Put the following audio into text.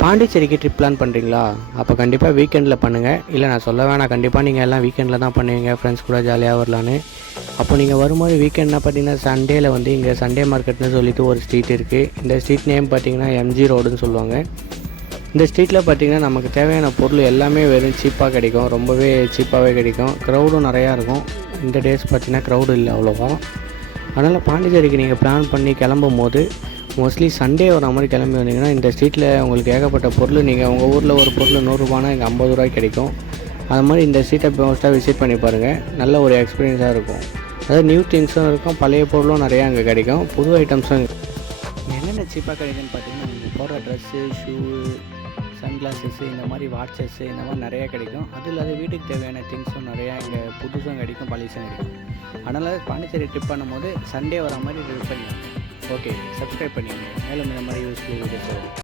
பாண்டிச்சேரிக்கு trip plan பண்ணுறீங்களா? அப்போ கண்டிப்பாக வீக்கெண்டில் பண்ணுங்கள். இல்லை நான் சொல்ல வேணாம், கண்டிப்பாக நீங்கள் எல்லாம் வீக்கெண்டில் தான் பண்ணுவீங்க ஃப்ரெண்ட்ஸ் கூட ஜாலியாக வரலான்னு. அப்போ நீங்கள் வரும்போது வீக்கெண்ட்னா பார்த்தீங்கன்னா சண்டேயில் வந்து இங்கே சண்டே மார்க்கெட்னு சொல்லிட்டு ஒரு ஸ்ட்ரீட் இருக்குது. இந்த ஸ்ட்ரீட் நேம் பார்த்தீங்கன்னா எம்ஜி ரோடுன்னு சொல்லுவாங்க. இந்த ஸ்ட்ரீட்டில் பார்த்தீங்கன்னா நமக்கு தேவையான பொருள் எல்லாமே வெறும் சீப்பாக கிடைக்கும். ரொம்பவே சீப்பாகவே கிடைக்கும். க்ரௌடும் நிறையா இருக்கும். இந்த டேஸ் பார்த்தீங்கன்னா க்ரௌடு இல்லை அவ்வளோவா. அதனால் பாண்டிச்சேரிக்கு நீங்கள் பிளான் பண்ணி கிளம்பும் போது மோஸ்ட்லி சண்டே வர மாதிரி கிளம்பி வந்தீங்கன்னா இந்த ஸ்ட்ரீட்டில் உங்களுக்கு ஏகப்பட்ட பொருள், நீங்கள் உங்கள் ஊரில் ஒரு பொருள் 100 ரூபானா இங்கே 50 ரூபாய்க்கு கிடைக்கும். அது மாதிரி இந்த ஸ்ட்ரீட்டை மோஸ்ட்டாக விசிட் பண்ணி பாருங்கள். நல்ல ஒரு எக்ஸ்பீரியன்ஸாக இருக்கும். அதாவது நியூ திங்ஸும் இருக்கும், பழைய பொருளும் நிறையா அங்கே கிடைக்கும், புது ஐட்டம்ஸும். என்னென்ன சீப்பாக கிடைக்குன்னு பார்த்தீங்கன்னா நீங்கள் போடுற ட்ரெஸ்ஸு, ஷூ, சன்கிளாஸஸ்ஸு, இந்த மாதிரி வாட்சஸ்ஸு, இந்த மாதிரி நிறையா கிடைக்கும். அது இல்லாத வீட்டுக்கு தேவையான திங்ஸும் நிறையா இங்கே புதுசும் கிடைக்கும், பழசும் கிடைக்கும். அதனால் பாண்டிச்சேரி ட்ரிப் பண்ணும்போது சண்டே வர மாதிரி ட்ரிப் பண்ணி ஓகே சப்ஸ்கிரைப் பண்ணிக்கோங்க. மேலும் இந்த மாதிரி யூஸ்ஃபுல் வீடியோஸ் வரும்.